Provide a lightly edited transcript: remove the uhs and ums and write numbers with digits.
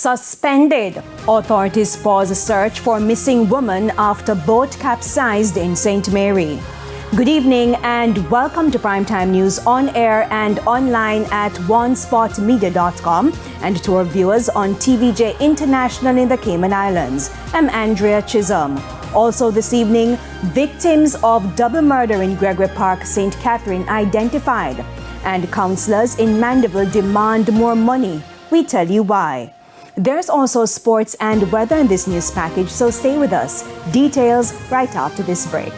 Suspended. Authorities pause a search for missing woman after boat capsized in St. Mary. Good evening and welcome to Primetime News on air and online at onespotmedia.com and to our viewers on TVJ International in the Cayman Islands. I'm Andrea Chisholm. Also this evening, victims of double murder in Gregory Park, St. Catherine identified, and councillors in Mandeville demand more money. We tell you why. There's also sports and weather in this news package, so stay with us. Details right after this break.